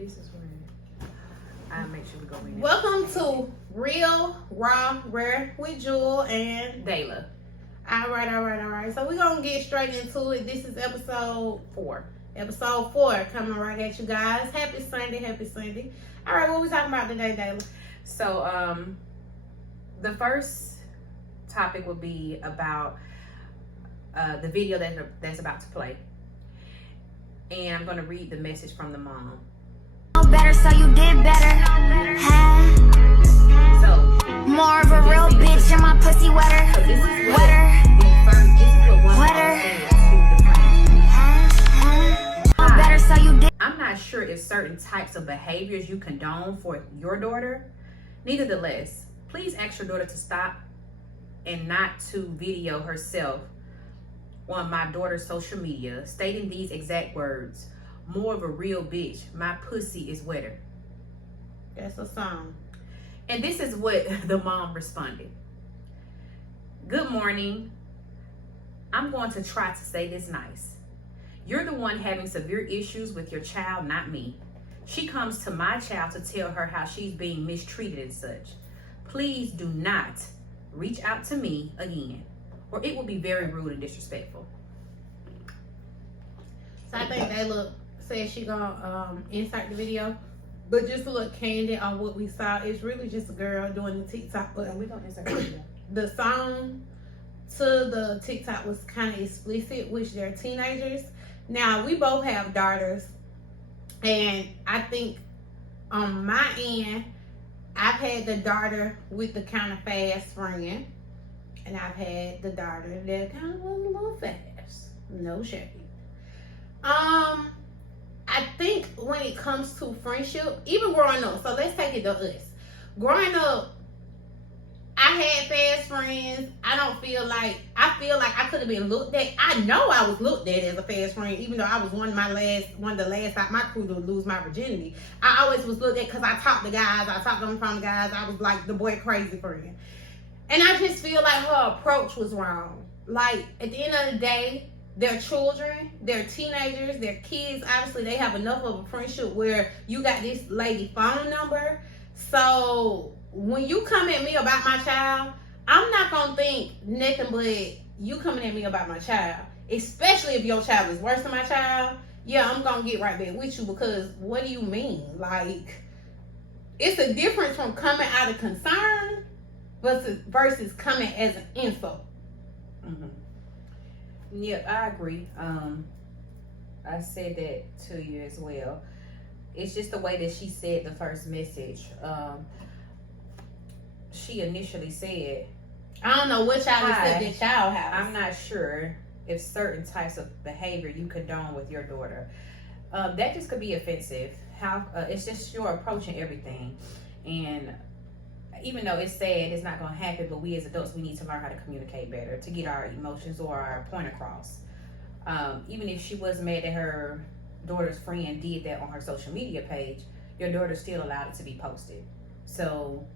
this is where I make sure we go in. Welcome to Real Raw Rare with Jewell and Dayla. All right. So we're gonna get straight into it. This is episode 4. Episode 4 coming right at you guys. Happy Sunday. All right, what we talking about today, Dayla? So the first topic will be about the video that's about to play, and I'm gonna read the message from the mom. Better, so you did better. So More of a real bitch and my pussy wetter. So this is what Wetter. this is what one Wetter. mom said to the friend. Better, so you did. I'm not sure if certain types of behaviors you condone for your daughter. Nevertheless, please ask your daughter to stop and not to video herself on my daughter's social media stating these exact words. More of a real bitch. My pussy is wetter. That's a song. And this is what the mom responded. Good morning. I'm going to try to say this nice. You're the one having severe issues with your child, not me. She comes to my child to tell her how she's being mistreated and such. Please do not reach out to me again, or it will be very rude and disrespectful. So I think Dayla said she gonna insert the video, but just to look candid on what we saw, it's really just a girl doing the TikTok. But We're going to insert the video. the song to the TikTok was kind of explicit, which they're teenagers. Now, we both have daughters, and I think on my end, I've had the daughter with the kind of fast friend, and I've had the daughter that kind of was a little fast. No shade. I think when it comes to friendship, even growing up, so let's take it to us. Growing up, I had fast friends. I feel like I could have been looked at. I know I was looked at as a fast friend, even though I was one of the last out my crew to lose my virginity. I always was looked at because I talked to guys, I talked on the phone to guys. I was like the boy crazy friend. And I just feel like her approach was wrong. Like, at the end of the day, they're children, they're teenagers, they're kids. Obviously, they have enough of a friendship where you got this lady phone number. So when you come at me about my child, I'm not gonna think nothing but you coming at me about my child. Especially if your child is worse than my child. Yeah, I'm gonna get right back with you, because what do you mean? Like, it's a difference from coming out of concern versus coming as an insult. Mm-hmm. Yeah, I agree. I said that to you as well. It's just the way that she said the first message. She initially said, I don't know what y'all said that y'all have. I'm not sure if certain types of behavior you condone with your daughter. That just could be offensive. It's just your approach and everything. And even though it's sad, it's not going to happen, but we as adults, we need to learn how to communicate better to get our emotions or our point across. Even if she was mad that her daughter's friend did that on her social media page, your daughter still allowed it to be posted. So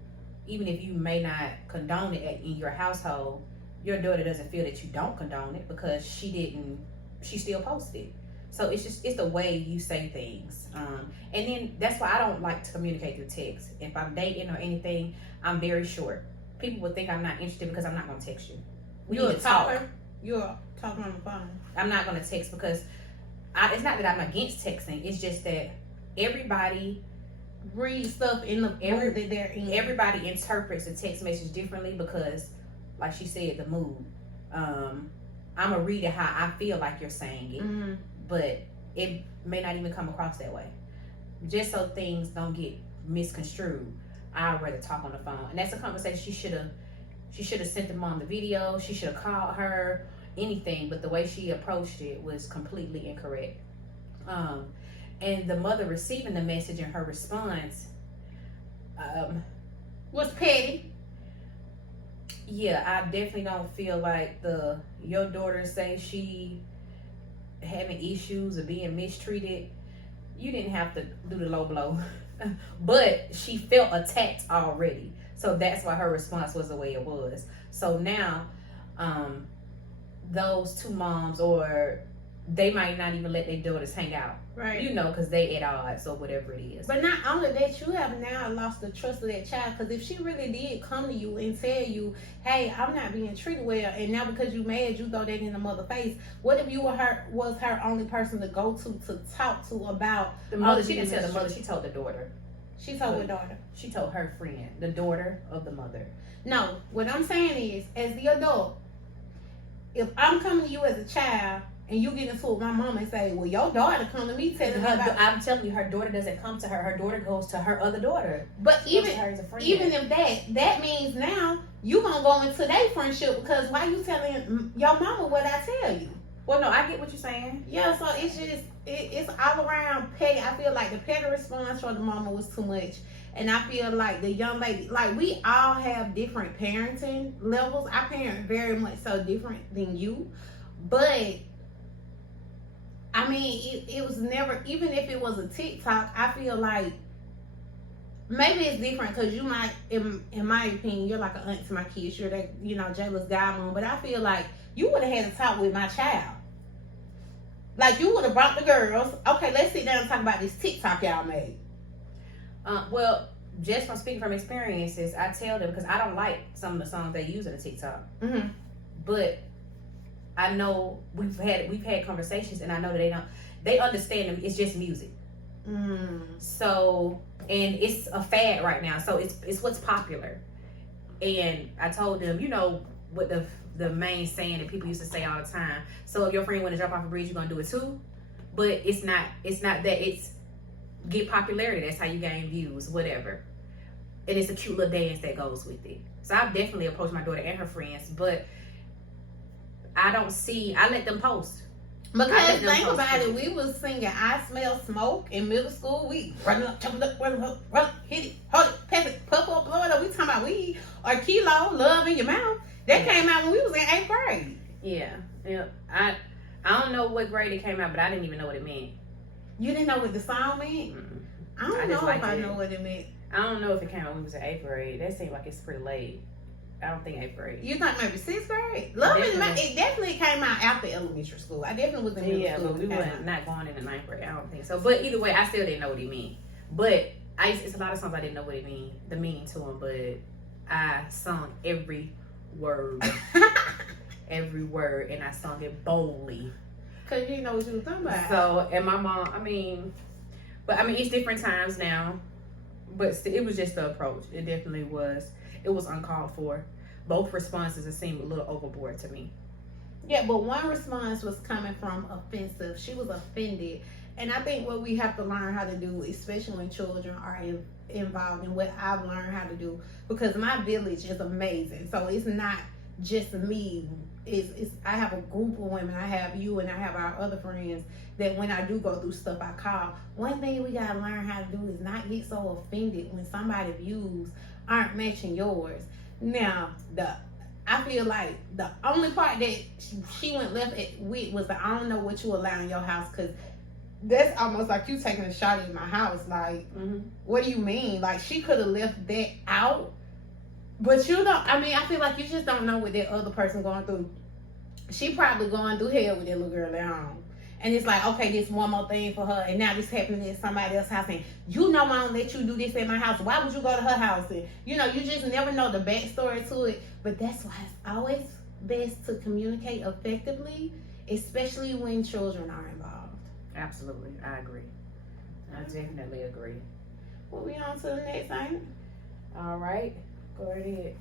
even if you may not condone it in your household, your daughter doesn't feel that you don't condone it because she still posted it. So it's the way you say things. And then that's why I don't like to communicate through text. If I'm dating or anything, I'm very short. People would think I'm not interested because I'm not going to text you. You're a talker? You're talking on the phone. I'm not going to text because it's not that I'm against texting. It's just that everybody read stuff in the mood that they're in. Everybody interprets a text message differently because, like she said, the mood. I'm going to read it how I feel like you're saying it. Mm-hmm. But it may not even come across that way. Just so things don't get misconstrued, I'd rather talk on the phone. And that's a conversation she should have sent the mom the video. She should have called her, anything. But the way she approached it was completely incorrect. And the mother receiving the message and her response was petty. Yeah, I definitely don't feel like your daughter say she having issues or being mistreated. You didn't have to do the low blow. But she felt attacked already. So that's why her response was the way it was. So now, those two moms, or they might not even let their daughters hang out Right. You know, because they at odds or whatever it is. But not only that, you have now lost the trust of that child. Because if she really did come to you and tell you, hey, I'm not being treated well, and now because you mad, you throw that in the mother face. What if you were was her only person to go to talk to about The mother, she didn't tell the mother, she told the daughter. She told her daughter. She told her friend, the daughter of the mother. No, what I'm saying is, as the adult, if I'm coming to you as a child, and you get into it with my mom and say, well, your daughter come to me telling her about... I'm telling you, her daughter doesn't come to her. Her daughter goes to her other daughter. But even even if that means now you going to go into their friendship because why you telling your mama what I tell you? Well, no, I get what you're saying. Yeah, so it's just, it's all around petty. I feel like the petty response from the mama was too much. And I feel like the young lady, like we all have different parenting levels. I parent very much so different than you. But... I mean, it was never, even if it was a TikTok, I feel like maybe it's different because you might, in my opinion, you're like an aunt to my kids. You're that, jealous godmom. But I feel like you would have had to talk with my child. Like, you would have brought the girls. Okay, let's sit down and talk about this TikTok y'all made. Well, just from speaking from experiences, I tell them, because I don't like some of the songs they use in the TikTok. Mm-hmm. But I know we've had conversations, and I know that they understand them. It's just music. So, and it's a fad right now. So it's what's popular. And I told them, what the main saying that people used to say all the time. So if your friend want to jump off a bridge, you're gonna do it too. But it's not that. It's get popularity. That's how you gain views, whatever. And it's a cute little dance that goes with it. So I've definitely approached my daughter and her friends, but I let them post. Because think about it, we was singing I Smell Smoke in middle school. We run up, hit it, hold it, pass it, puff up, blow it up. We talking about weed or kilo, love in your mouth. That came out when we was in 8th grade. Yeah. I don't know what grade it came out, but I didn't even know what it meant. You didn't know what the song meant? Mm-mm. I don't know if I know what it meant. I don't know if it came out when we was in 8th grade. That seemed like it's pretty late. I don't think 8th grade. You think maybe 6th grade? Love in my, it definitely came out after elementary school. I definitely was in middle school. But we were not going in the 9th grade. I don't think so. But either way, I still didn't know what he meant. But it's a lot of songs I didn't know what it mean, the meaning to them. But I sung every word, every word, and I sung it boldly. Cause you didn't know what you was talking about. So, and my mom, it's different times now. But still, it was just the approach. It definitely was. It was uncalled for. Both responses seemed a little overboard to me. Yeah, but one response was coming from offensive. She was offended. And I think what we have to learn how to do, especially when children are involved, in what I've learned how to do, because my village is amazing. So it's not just me. I have a group of women. I have you and I have our other friends that when I do go through stuff, I call. One thing we got to learn how to do is not get so offended when somebody's views aren't matching yours. Now, I feel like the only part that she went left with was the I don't know what you allow in your house, because that's almost like you taking a shot at my house. Like, What do you mean? Like, she could have left that out. But you don't, I feel like you just don't know what that other person going through. She probably going through hell with that little girl at home. And it's like, okay, this one more thing for her, and now this happening at somebody else's house, and I don't let you do this at my house. Why would you go to her house? And you just never know the backstory to it. But that's why it's always best to communicate effectively, especially when children are involved. Absolutely, I agree. I definitely agree. Well, we on to the next thing. All right, go ahead.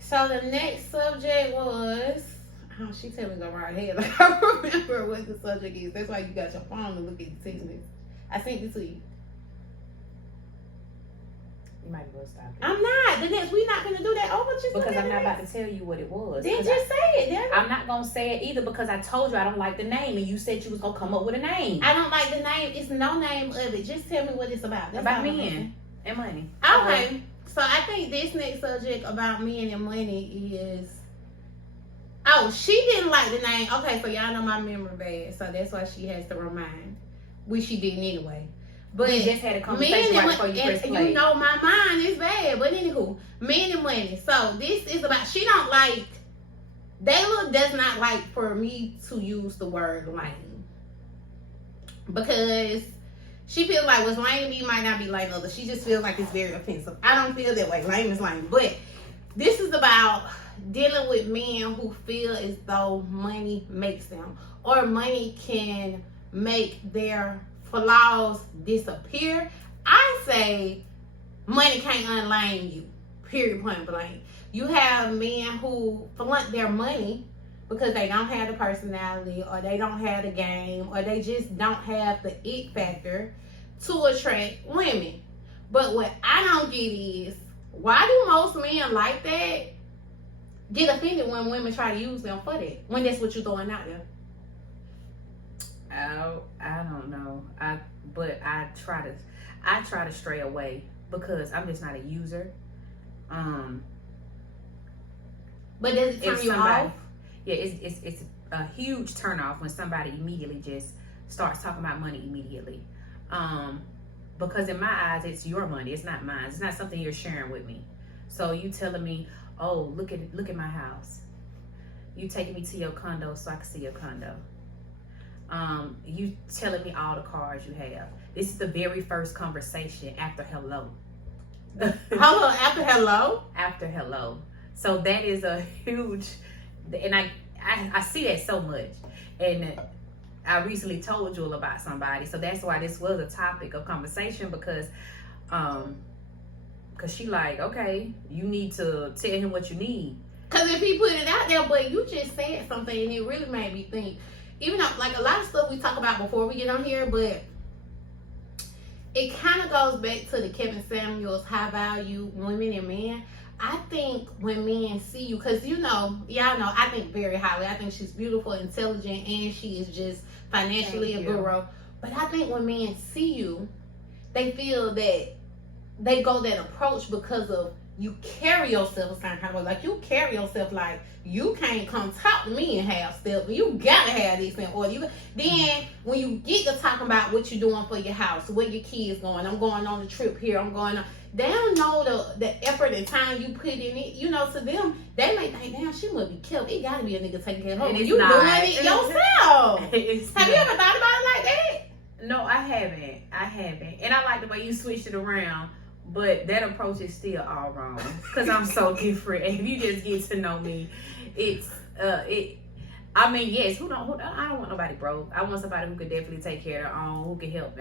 So the next subject was. Oh, she tell me to go right ahead. Like, I remember what the subject is. That's why you got your phone to look at the text message. I sent it to you. You might as well stop it. I'm not. We're not going to do that. Oh, what you Because I'm not about to tell you what it was. Then just say it. Then. I'm not going to say it either because I told you I don't like the name and you said you was going to come up with a name. I don't like the name. It's no name of it. Just tell me what it's about. That's about men and money. Okay. So I think this next subject about men and money is... Oh, she didn't like the name. Okay, so y'all know my memory bad, so that's why she has to remind. Which she didn't anyway. But we just had a conversation right before you press play. You know my mind is bad, but anywho, men and money. So this is about. She don't like. Dayla does not like for me to use the word lame. because she feels like what's lame to me might not be lame to others. She just feels like it's very offensive. I don't feel that way. Lame is lame. But this is about dealing with men who feel as though money makes them, or money can make their flaws disappear. I say money can't unlame you. Period, point blank. You have men who flaunt their money because they don't have the personality, or they don't have the game, or they just don't have the it factor to attract women. But what I don't get is, why do most men like that get offended when women try to use them for that, when that's what you're throwing out there? I don't know. But I try to stray away because I'm just not a user. But does it turn you off? Yeah, it's a huge turn off when somebody immediately just starts talking about money immediately. Because in my eyes, it's your money. It's not mine. It's not something you're sharing with me. So you telling me, oh, look at my house. You taking me to your condo so I can see your condo. You telling me all the cars you have. This is the very first conversation after hello. Hello, after hello? After hello. So that is a huge, and I see that so much. And I recently told Jewell about somebody, so that's why this was a topic of conversation, because she like, okay, you need to tell him what you need. Because if he put it out there, but you just said something and it really made me think. Even though, like, a lot of stuff we talk about before we get on here, but it kind of goes back to the Kevin Samuels high value women and men. I think when men see you, because y'all know, I think very highly. I think she's beautiful, intelligent, and she is just financially a guru. But I think when men see you, they feel that they go that approach because of you carry yourself a certain kind of way. Like, you carry yourself like you can't come talk to me and have stuff. You gotta have this in order. Then when you get to talking about what you're doing for your house, where your kids going, I'm going on a trip here, I'm going on. They don't know the effort and time you put in it. To them, they may think, damn, she must be killed. It gotta be a nigga taking care of her. And you not. Doing it yourself. Have you ever thought about it like that? No, I haven't. And I like the way you switched it around. But that approach is still all wrong because I'm so different. And if you just get to know me, yes, I don't want nobody broke. I want somebody who could definitely take care of their own, who can help.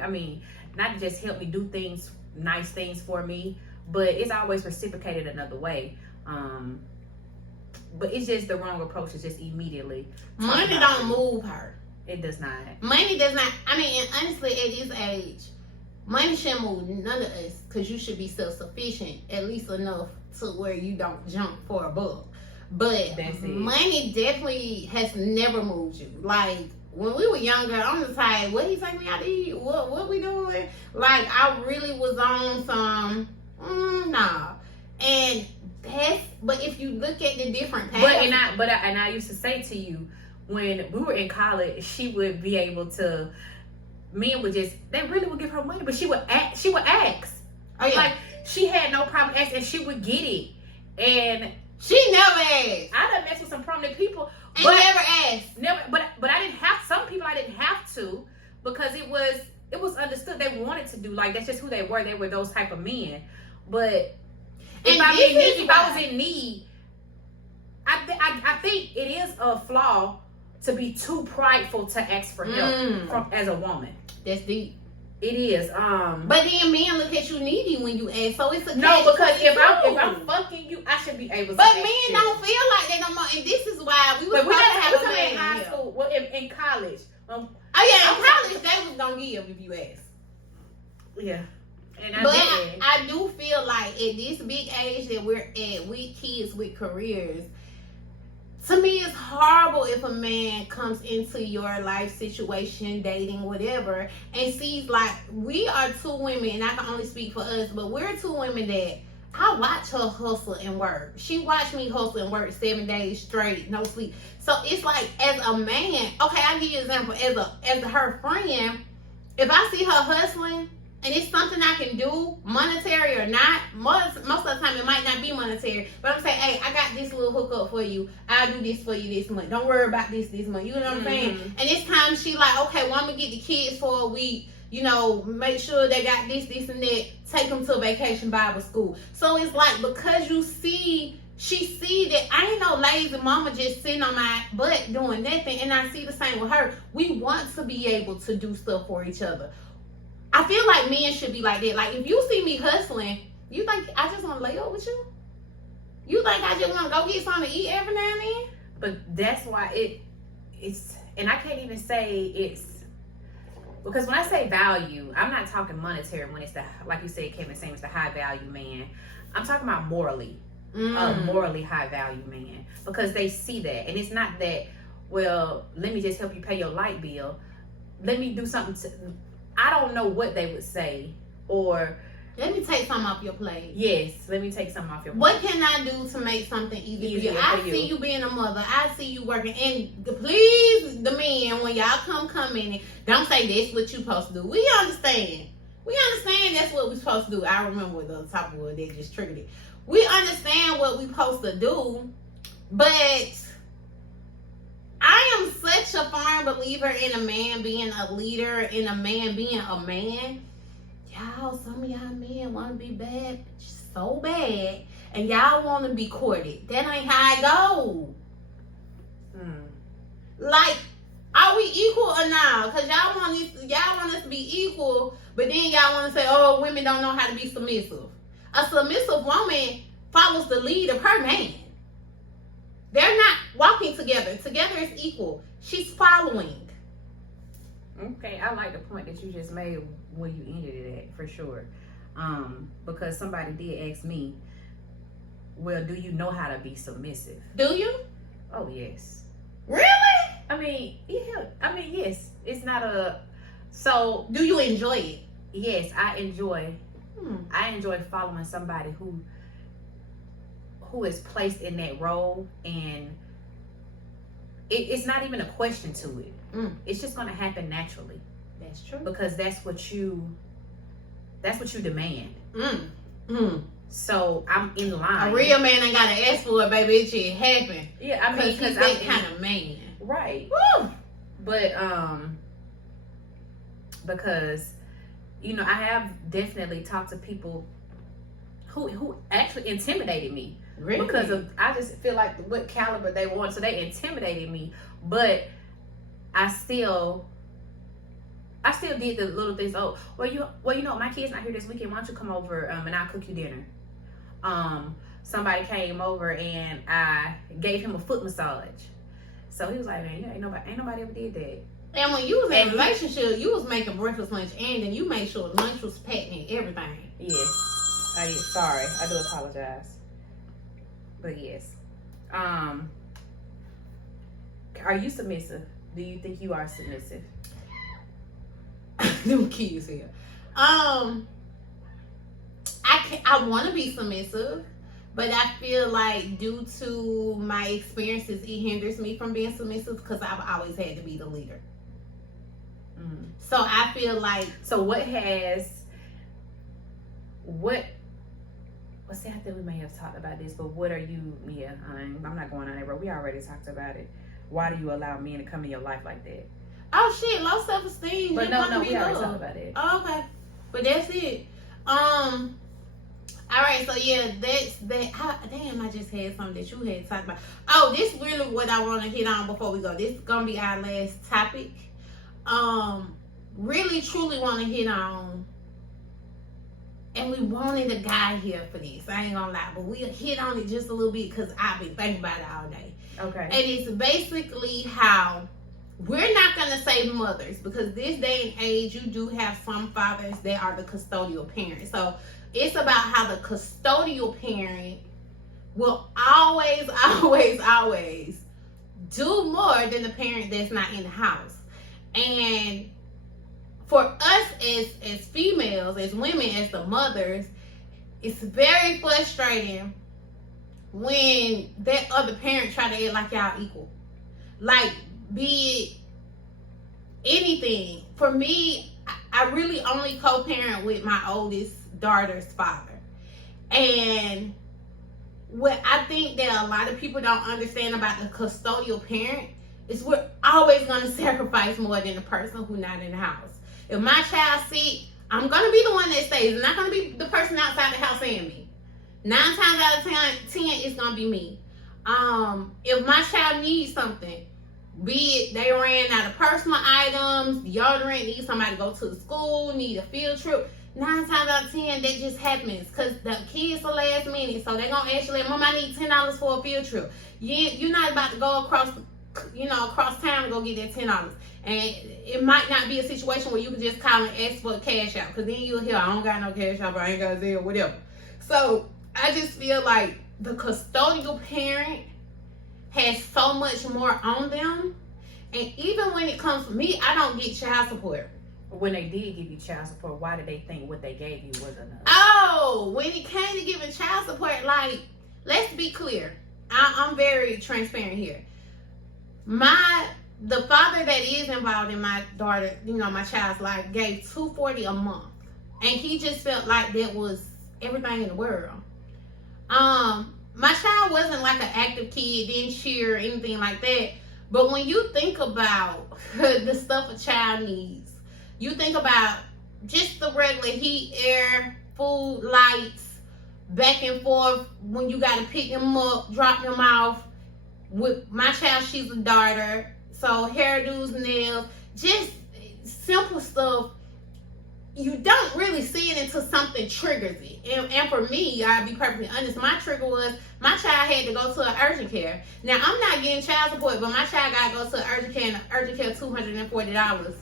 Not just help me do things, nice things for me, but it's always reciprocated another way. But it's just the wrong approach. It's just immediately. Money don't move her. It does not. Money does not. And honestly, at this age, money shouldn't move none of us, because you should be self-sufficient, at least enough to where you don't jump for a buck. But money definitely has never moved you. Like, when we were younger, I'm the type, what he take me out to eat? What we doing? Like, I really was on some, nah. And but if you look at the different paths. And I used to say to you, when we were in college, she would be able to, men would just, they really would give her money, but she would ask. Oh, yeah. Like, she had no problem asking, and she would get it. And she never asked. I done messed with some prominent people. And never asked. Never, but I didn't have, some people I didn't have to, because it was understood they wanted to do, like, that's just who they were. They were those type of men. But if I was in need, I think it is a flaw to be too prideful to ask for help as a woman. That's deep. It is. But then men look at you needy when you ask. So it's a because if I'm fucking you, I should be able to. But men don't feel like that no more. And this is why we was have a man in high school. Well, in college. In college they was gonna give if you asked. Yeah. And I do feel like at this big age that we're at, with kids with careers, to me, it's horrible if a man comes into your life situation, dating, whatever, and sees, like, we are two women, and I can only speak for us, but we're two women that I watch her hustle and work. She watched me hustle and work 7 days straight, no sleep. So it's like, as a man, okay, I'll give you an example. As her friend, if I see her hustling, and it's something I can do, monetary or not. Most of the time, it might not be monetary, but I'm saying, hey, I got this little hookup for you. I'll do this for you this month. Don't worry about this month. You know what I'm saying? And this time, she like, okay, well, I'm gonna get the kids for a week. You know, make sure they got this, and that. Take them to vacation Bible school. So it's like, because she see that I ain't no lazy mama just sitting on my butt doing nothing, and I see the same with her. We want to be able to do stuff for each other. I feel like men should be like that. Like, if you see me hustling, you think I just want to lay up with you? You think I just want to go get something to eat every now and then? But that's why it's, and I can't even say it's, because when I say value, I'm not talking monetary when it's the, like you said, Kevin saying it's the high value man. I'm talking about morally. Morally high value man, because they see that, and it's not that, well, let me just help you pay your light bill, let me do something to, I don't know what they would say, or let me take something off your plate. Yes, let me take something off your plate. What can I do to make something easier for you? I see you being a mother. I see you working. And please, the men, when y'all come in, don't say that's what you supposed to do. We understand. We understand that's what we're supposed to do. I remember the top word that just triggered it. We understand what we're supposed to do, but I am such a firm believer in a man being a leader, in a man being a man. Y'all, some of y'all men want to be bad so bad, and y'all want to be courted. That ain't how it go. Like, are we equal or not? Because y'all want us to be equal, but then y'all want to say, oh, women don't know how to be submissive. A submissive woman follows the lead of her man. They're not walking together. Together is equal. She's following. Okay, I like the point that you just made when you ended it at, for sure. Because somebody did ask me, well, do you know how to be submissive? Do you? Oh, yes. Really? I mean, yeah. I mean, yes. It's not a... So... Do you enjoy it? Yes, I enjoy... I enjoy following somebody who is placed in that role, and it's not even a question to it. It's just going to happen naturally. That's true. Because that's what you demand. So I'm in line. A real man ain't got to ask for it, baby. It just happen. Yeah, I mean, because that kind of man. Right. Woo! But because, you know, I have definitely talked to people who actually intimidated me. Really? Because of, I just feel like what caliber they want, so they intimidated me. But I still did the little things. Oh, well, you know, my kid's not here this weekend. Why don't you come over and I'll cook you dinner? Somebody came over and I gave him a foot massage. So he was like, man, ain't nobody ever did that. And when you was in a relationship, you was making breakfast, lunch, and then you made sure lunch was packed and everything. Yes. Sorry, I do apologize. But yes. Are you submissive? Do you think you are submissive? New kids here. I want to be submissive, but I feel like due to my experiences, it hinders me from being submissive because I've always had to be the leader. So I feel like... So let's see, I think we may have talked about this, but what are you, Mia? I'm not going on there, but we already talked about it. Why do you allow men to come in your life like that? Oh shit, low self-esteem. But no, we already talked about it. Oh, okay. But that's it. Alright, so yeah, that's that. Damn, I just had something that you had talked about. Oh, this really what I want to hit on before we go. This is gonna be our last topic. Really truly want to hit on, and we wanted a guy here for this. I ain't gonna lie, but we hit on it just a little bit because I've been thinking about it all day. Okay. And it's basically how we're not gonna say mothers, because this day and age you do have some fathers that are the custodial parents. So it's about how the custodial parent will always do more than the parent that's not in the house. And for us as females, as women, as the mothers, it's very frustrating when that other parent try to act like y'all equal. Like, be it anything. For me, I really only co-parent with my oldest daughter's father. And what I think that a lot of people don't understand about the custodial parent is we're always going to sacrifice more than the person who's not in the house. If my child's sick, I'm going to be the one that stays. It's not going to be the person outside the house saying me. 9 times out of 10, it's going to be me. If my child needs something, be it they ran out of personal items, deodorant, need somebody to go to the school, need a field trip, 9 times out of 10, that just happens because the kids are last minute. So they're going to actually, Mom, I need $10 for a field trip. You're not about to go across town and go get that $10. And it might not be a situation where you can just call and ask for a cash out, because then you'll hear, I don't got no cash out, but I ain't got Zelle, whatever. So I just feel like the custodial parent has so much more on them. And even when it comes to me, I don't get child support. When they did give you child support, why did they think what they gave you was enough? Oh, when it came to giving child support, like, let's be clear. I'm very transparent here. The father that is involved in my daughter, my child's life, gave $240 a month. And he just felt like that was everything in the world. My child wasn't like an active kid, didn't cheer or anything like that. But when you think about the stuff a child needs, you think about just the regular heat, air, food, lights, back and forth when you got to pick them up, drop them off. With my child, she's a daughter, so hairdos, nails, just simple stuff. You don't really see it until something triggers it. And for me, I'll be perfectly honest, my trigger was my child had to go to an urgent care. Now, I'm not getting child support, but my child got to go to an urgent care, and the urgent care is $240.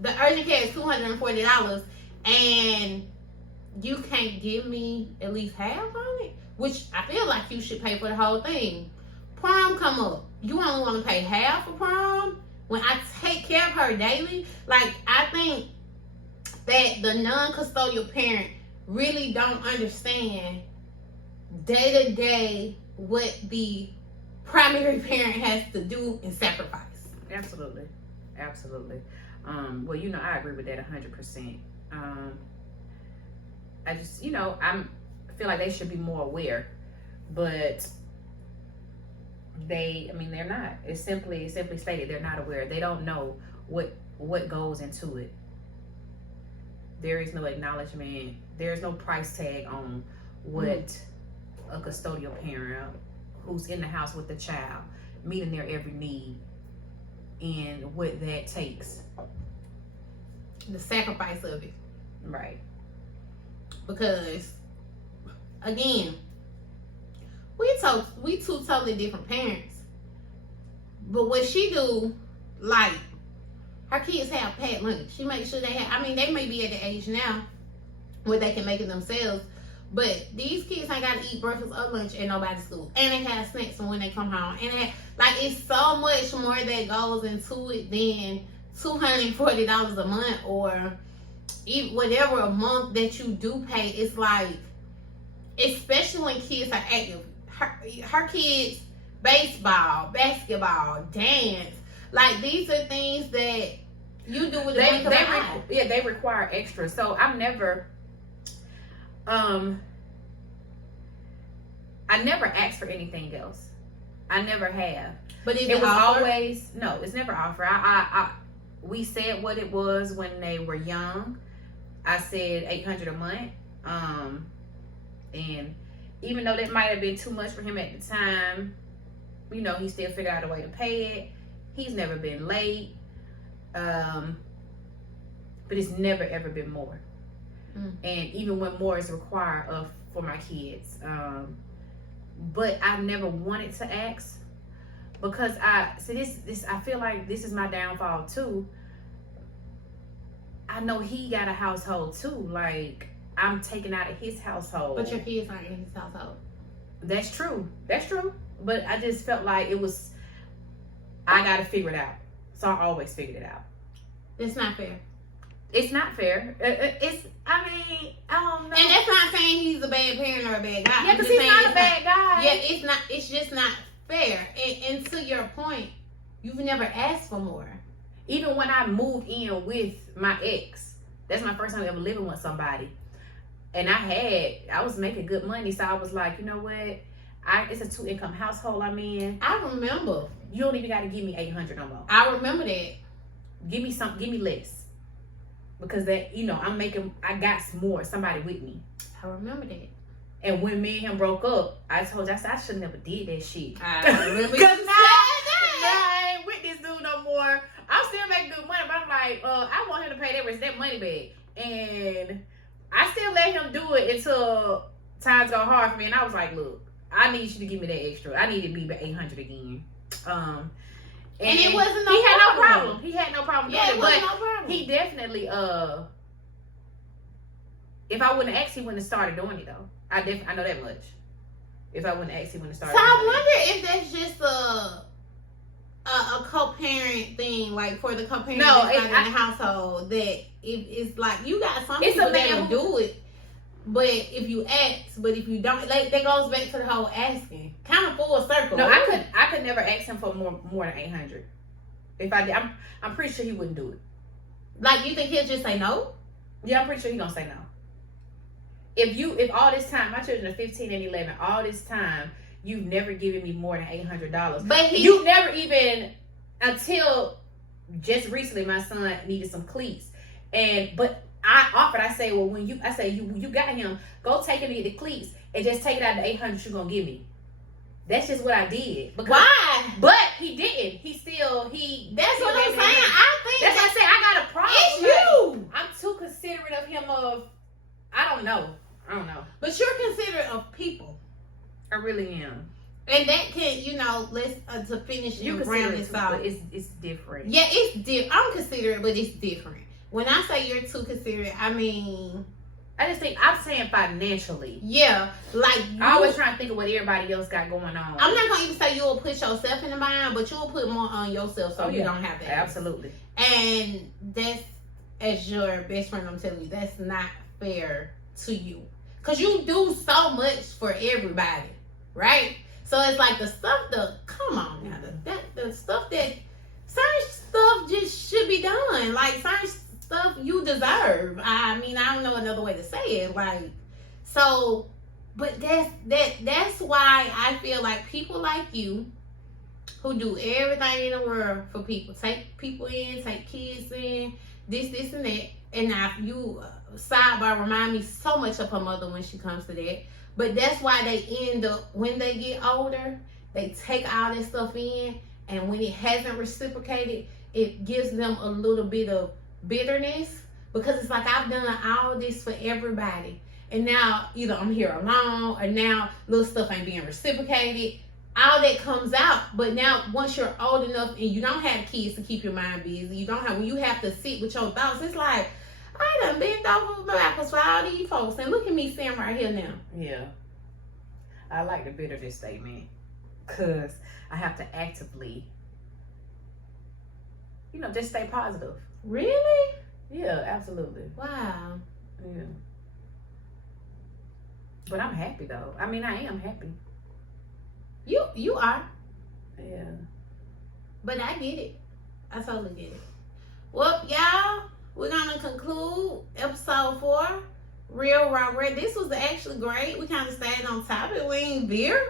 The urgent care is $240, and you can't give me at least half on it, which I feel like you should pay for the whole thing. Prom come up. You only want to pay half for prom? When I take care of her daily, like, I think that the non-custodial parent really don't understand day-to-day what the primary parent has to do and sacrifice. Absolutely. Well, I agree with that 100%. I just, I feel like they should be more aware, but they're not. It's simply stated, they're not aware. They don't know what goes into it. There is no acknowledgement. There is no price tag on what a custodial parent who's in the house with the child, meeting their every need, and what that takes. The sacrifice of it. Right. Because, again, we two totally different parents. But what she do, like, her kids have packed lunch. She makes sure they have, they may be at the age now where they can make it themselves. But these kids ain't got to eat breakfast or lunch at nobody's school. And they have snacks when they come home. And it's so much more that goes into it than $240 a month or whatever a month that you do pay. It's like, especially when kids are active. Her kids, baseball, basketball, dance. Like, these are things that you do with a blink of an eye. They require extra. So I never asked for anything else. I never have. But it was always, no, it's never offered. We said what it was when they were young. I said $800 a month. And even though that might have been too much for him at the time, he still figured out a way to pay it. He's never been late. But it's never ever been more. And even when more is required for my kids. But I never wanted to ask, because I feel like this is my downfall too. I know he got a household too. Like, I'm taken out of his household. But your kids aren't in his household. That's true. But I just felt like I got to figure it out. So I always figured it out. It's not fair. It's not fair. I don't know. And that's not saying he's a bad parent or a bad guy. Yeah, because he's not a bad guy. Yeah, it's just not fair. And to your point, you've never asked for more. Even when I moved in with my ex, that's my first time ever living with somebody. And I was making good money. So I was like, you know what? It's a 2-income household I'm in. I remember. You don't even got to give me $800 no more. I remember that. Give me less. Because that, I got more, somebody with me. I remember that. And when me and him broke up, I said I should never did that shit. I remember Because I ain't with this dude no more. I'm still making good money, but I'm like, I want him to pay that money back. And I still let him do it until times go hard for me. And I was like, look, I need you to give me that extra. I need to be back 800 again. And it wasn't no he had no problem. problem. He had no problem Yeah, doing it wasn't but no problem. he definitely if I wouldn't have asked, he wouldn't have started doing it though. I know that much. If I wouldn't have asked, he wouldn't have started So I doing wonder if that's just a co-parent thing, like for the co-parent No, that's not in the household, that it's like you got some It's people a that man will who- do it, but if you ask, but if you don't, like that goes back to the whole asking, kind of full circle. No, I could never ask him for more than 800. If I did, I'm pretty sure he wouldn't do it. Like, you think he'll just say no? Yeah, I'm pretty sure he gonna say no. If all this time, my children are 15 and 11, all this time you've never given me more than $800, But you never even until just recently my son needed some cleats, but I offered. I say, well, you got him, go take him to get the cleats and just take it out of the 800 you're gonna give me. That's just what I did. Because, why? But he didn't. That's That's what I'm saying. I think That's why I say I got a problem. it's Like, you. I'm too considerate of him. I don't know. But you're considerate of people. I really am. And that can, let's to finish You and round consider this it, out. but it's different. Yeah, it's different. I'm considerate, but it's different. When I say you're too considerate, I mean, I just think I'm saying financially. yeah, like I always try to think of what everybody else got going on. I'm not gonna even say you'll put yourself in the bind, but you'll put more on yourself so you yeah. don't have that. Absolutely. And that's, as your best friend, I'm telling you, that's not fair to you. Because you do so much for everybody, right? So it's like come on now, the stuff that, certain stuff just should be done. Like, certain stuff you deserve. I mean, I don't know another way to say it. Like, so, but that's why I feel like people like you, who do everything in the world for people, take people in, take kids in, this and that. And now you sidebar remind me so much of her mother when she comes to that. But that's why they end up, when they get older, they take all that stuff in, and when it hasn't reciprocated, it gives them a little bit of bitterness, because it's like, I've done all this for everybody, and now either I'm here alone, or now little stuff ain't being reciprocated. All that comes out. But now, once you're old enough and you don't have kids to keep your mind busy, when you have to sit with your thoughts, it's like, I done bent over backwards for all these folks, and look at me sitting right here now. Yeah. I like the bitterness statement, because I have to actively, just stay positive. Really? Yeah, absolutely. Wow. Yeah. But I'm happy though. I mean, I am happy. You are. Yeah. But I get it. I totally get it. Well, y'all, we're gonna conclude episode 4. Real Raw Red. This was actually great. We kind of stayed on topic. We ain't veer.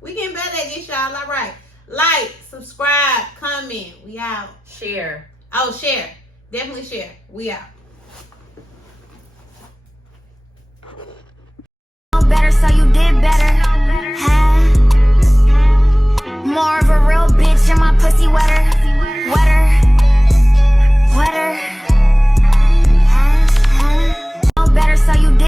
We getting better at this, y'all. All right. Like, subscribe, comment. We out. Share. Oh, share. Definitely share. We out. Better, so you did better. Huh? More of a real bitch and my pussy wetter. Wetter.